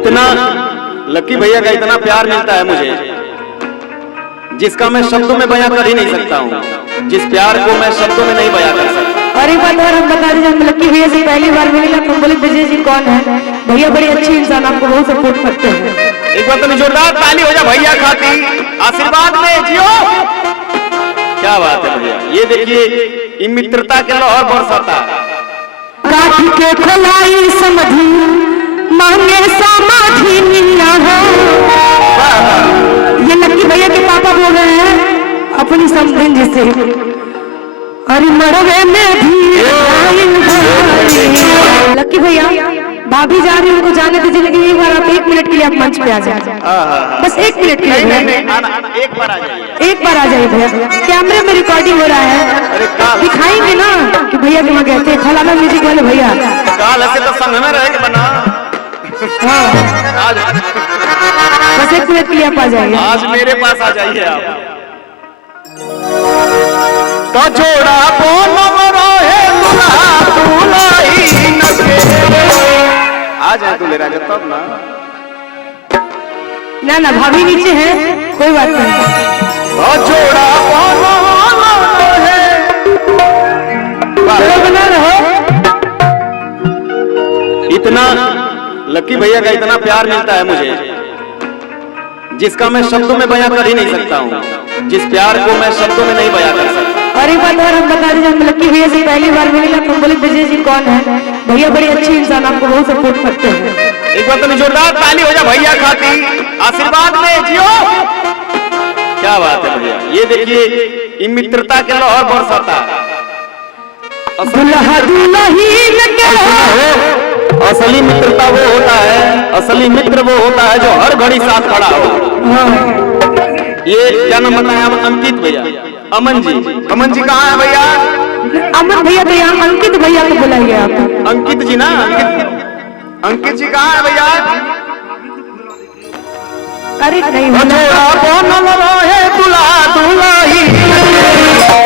इतना लकी भैया का इतना प्यार मिलता है मुझे, जिसका मैं शब्दों में बयां कर ही नहीं सकता हूँ, जिस प्यार को मैं शब्दों में नहीं बयां कर सकता। और एक बात और हम बता दें, जब लकी भैया से पहली बार मिले तो बोले विजय जी कौन है, भैया बड़े अच्छे इंसान, आपको बहुत सपोर्ट करते हैं। एक बार तो जोरदार ताली हो जा भैया खाती, आशीर्वाद में जियो। क्या बात है भैया, ये देखिए मित्रता के लहर बरसाता। काठी के खोलाई समझी मांगे समाधि मिला हो। ये लकी भैया के पापा बोल रहे हैं अपनी समधिन जी से, अरे मरवे में भी लकी भैया भाभी जा रही है, उनको जाने दीजिए, लेकिन एक बार आप 1 मिनट के लिए आप मंच पे आ जाए, बस 1 मिनट के लिए। एक बार आ जाइए, एक बार आ जाइए भैया, कैमरे में रिकॉर्डिंग हो रहा है, दिखाएंगे ना कि भैया के वहाँ गए थे फलाना म्यूजिक वाले भैया। काल ऐसे तो संग में रहेंगे बना। हाँ बस 1 मिनट के लिए आप आ जाइए, आज मेरे पास आ जाइए आप। तो जोड़ा आ जाए दूल्हे राजा तब ना ना भाभी नीचे है, कोई बात नहीं। जोड़ा बना रहो। इतना लकी भैया का इतना प्यार मिलता है मुझे, जिसका मैं शब्दों में बयां कर ही नहीं सकता हूँ, जिस प्यार को मैं शब्दों में नहीं बयां कर सकता। और एक बात और हम बता दें, जब लकी भैया से पहली बार मिले तो बोले विजय जी कौन है, भैया बड़े अच्छे इंसान, आपको बहुत सपोर्ट करते हैं। एक बार तो जोरदार ताली हो जा भैया खाती, आशीर्वाद में जियो। क्या बात है भैया, ये देखिए मित्रता के लहर बरसाता। असली मित्रता वो होता है, असली मित्र वो होता है जो हर घड़ी साथ खड़ा हो। ये क्या नाम बताया? अंकित भैया, अमन जी। अमन जी कहाँ है भैया? अमन भैया तो यहाँ अंकित भैया को बुलाइए आप। अंकित जी ना, अंकित जी कहाँ है भैया? अरे नहीं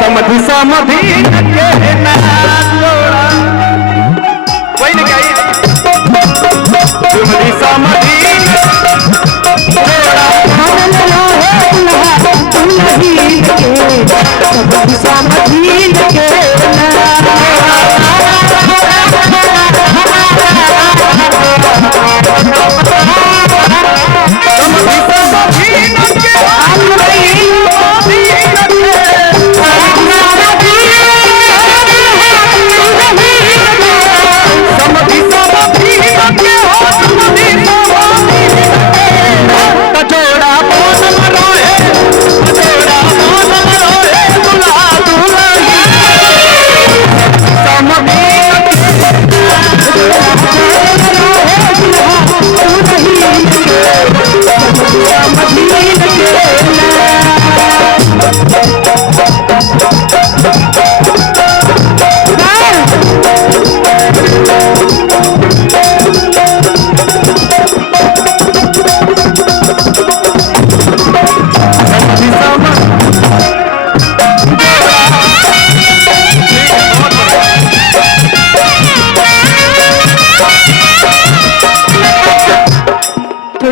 समधि समधि वही नहीं आई समधि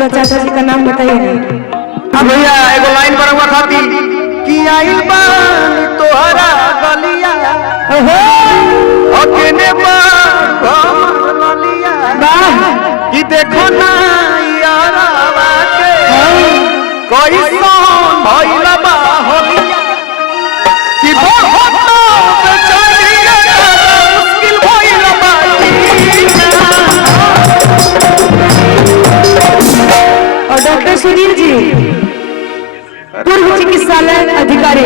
चाचा जी का नाम बताइए। अब भैया एगो लाइन पर हुआ खाती कि आइल बान तोहरा गलिया अकेले कि देखो ना यारावा के कोई सोन भइला बा होलिया कि बहुत बेचारिया मुश्किल भइला बा। और डॉक्टर सुनील जी पूर्व चिकित्सालय अधिकारी,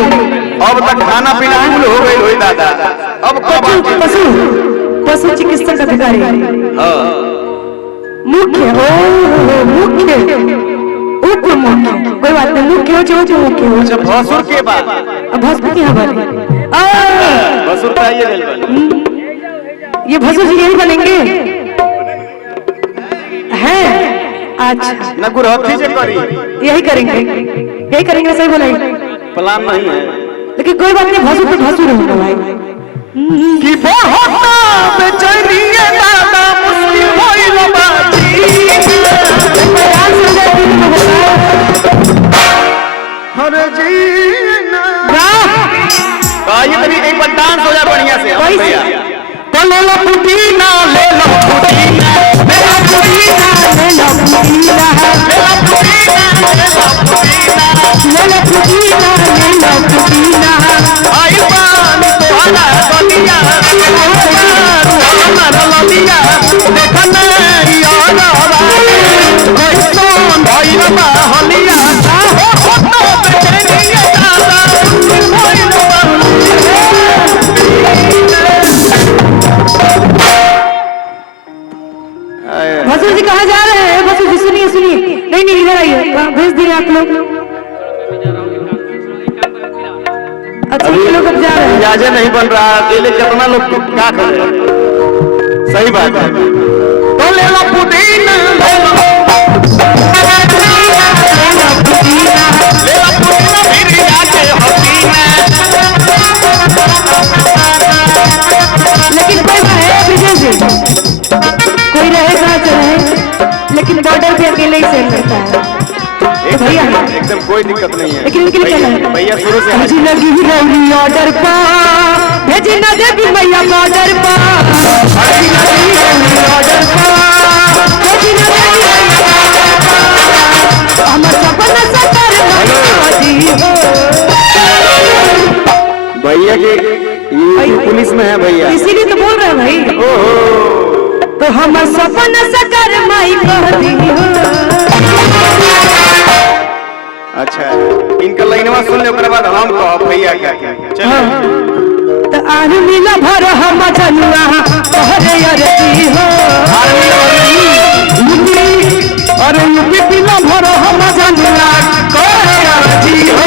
अब तक खाना पीना फूल हो गई होई दादा, अब पशु चिकित्सक अधिकारी, मुख्य मुख्य उप मुख्य, कोई बात नहीं, मुख्य हो जो मुख्य हो। अच्छा भसुर के बाद अब भसुर की हमारे भसुर का ये भसुर जी यही बनेंगे हैं। अच्छा न गुरहथी से करी, यही करेंगे सही बोलेंगे, प्लान नहीं है, लेकिन कोई बात नहीं, भसुर तो भसुर होगा भाई। कि बहुत बेचैनी दादा मुश्किल भइल बाजी। कहाँ जा रहे हैं? बस सुनिए सुनिए, नहीं नहीं इधर आइए, भेज दिए आप लोग। अच्छा ये लोग अब जा रहे हैं, इजाजत नहीं बन रहा, अकेले कितना लोग क्या कर रहे हैं? सही बात है। तो ले लो पुदीना, ले लो फिर जाके हसीना। लेकिन कोई है विजय जी, कोई रहे कहाँ से रहे, लेकिन बॉर्डर पे अकेले ही सेल करता है। तो भैया एकदम कोई दिक्कत नहीं है, लेकिन उनके लिए क्या है? भैया शुरू से भेजी लगी रौनी ऑर्डर पा, भेजी न देवी मैया ऑर्डर पा, भेजी न देवी रौनी ऑर्डर पा, भेजी न देवी हमर सपना सकर दी हो। भैया के ये पुलिस में है भैया, इसीलिए तो बोल रहे हैं भाई। तो हमर सपना सकर माई कह दी हो। अच्छा इनका लाइनवा सुन ले, ओकरा बाद हम कह भैया क्या चलो। तो आर मिला भर हम जनुआ तोहरे अरती हो, अरे यूपी मिला भर हम जनुआ तोहरे अरती हो।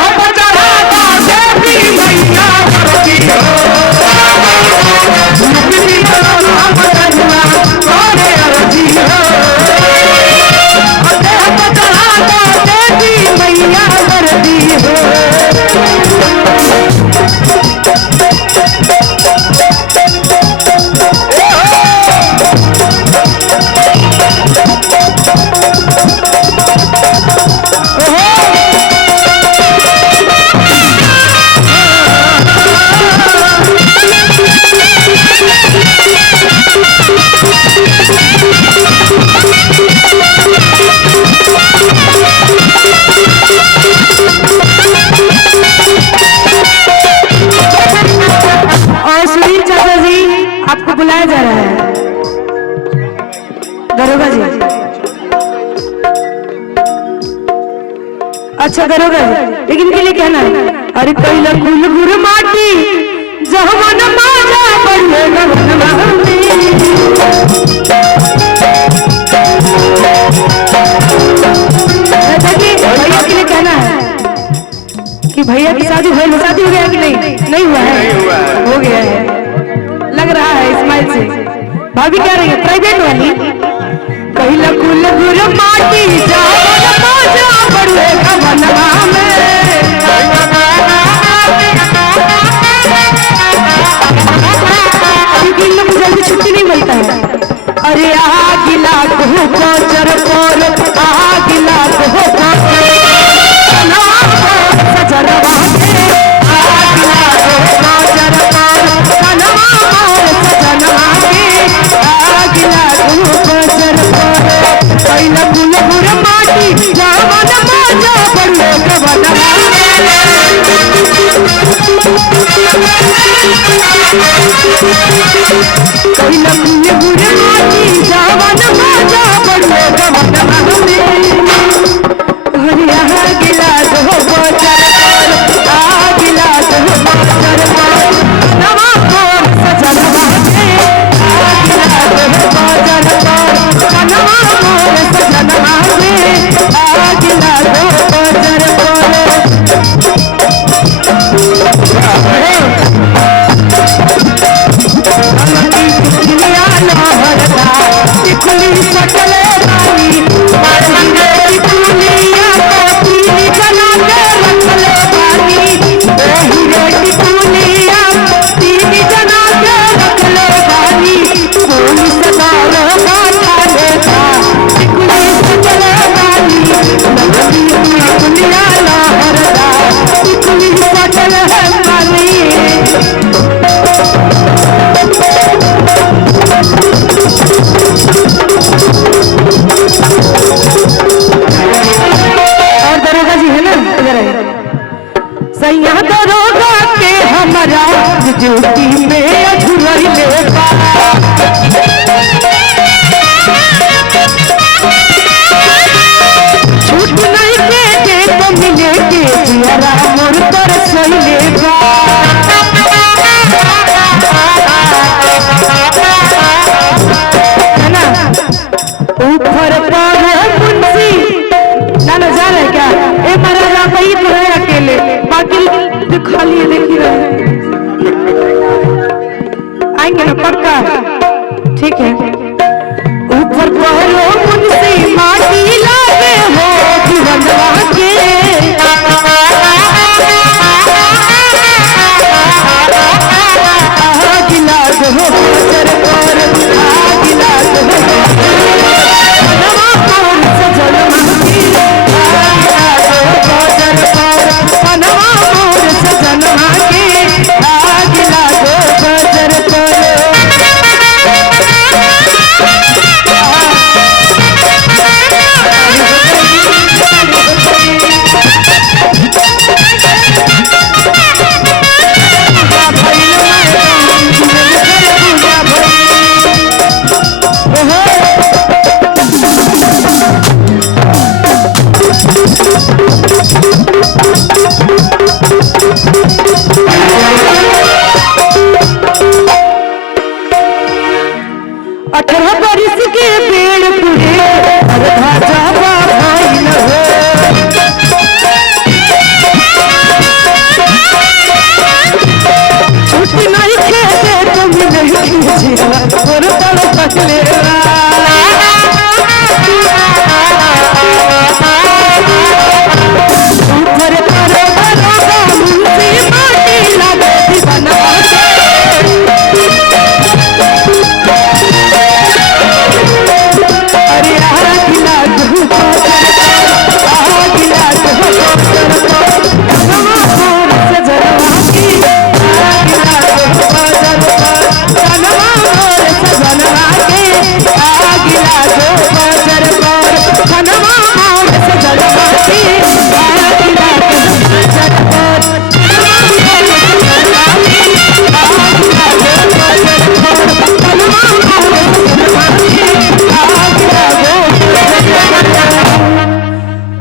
हम जरा देवी मैया अरती हो, यूपी मिला हम जनुआ तोहरे अरती हो। देवी मैया अरती हो। आपको बुलाया जा रहा है दरोगा जी। अच्छा दरोगा जी, लेकिन के लिए कहना है, अरे कैला कुल गुर माटी जहवन माजा बढ़े गवन महंदी। देखिए भैया के लिए कहना है कि भैया की शादी हो गया कि नहीं? नहीं हुआ है, हो गया है, लग रहा है इस्माइल से। भाभी क्या रही है प्राइवेट वाली? कैला कुल गुर माटी जावन माजा बढ़े गवन में। जल्दी छुट्टी नहीं मिलता है। अरे आगिला को कोचर कोर, आगिला को कोचर सजरवा के, आगिला को कोचर कोर सनवा मोर सजनवा के, आगिला को कोचर कोर। कैला कुल गुर माटी जावन माजा बढ़े गवन में। कैला कुल गुर माटी जावन माजा बढ़े गवन में। हरिया गिला दो कोचर कोर, आगिला दो कोचर कोर नवा कोर सजनवा के, आगिला दो कोचर कोर नवा कोर सजनवा के, आगिला दो कोचर कोर। दुनिया लहरदा इखली सकले रानी, बाजी दुनिया को तीन जना के रखले बानी। ओही रेटी दुनिया तीन जना के रखले बानी। कोई सदारो माथा देखा इखली सकले रानी, दुनिया लहरदा इखली सकले रानी। ऊपर पर मुंशी ना जा रहे क्या? ए महाराज आप ही तो है अकेले, बाकी दिखा लिए देख ही रहे आएंगे ना पक्का, ठीक है। ऊपर पहलो मुंशी माटी लागे हो जीवनवा के, आग लाग हो चर पर, आग लाग हो नवा कौन सजल मांगी, आग लाग हो चर पर, नवा कौन सजल मांगी, आग लाग हो चर पर। अठारह बरिस के पेड़ पूरे अर्धा जावा भाई न हो, छुट्टी नहीं खेते तुम नहीं खींचेगा और बड़ पकलेगा, ऊपर पर बड़ा मुंशी माटी लागे दीवाना अरे आग लाग हो आग लाग हो नवा कौन सजलवा की, आग लाग हो नवा कौन सजलवा की, आग लाग हो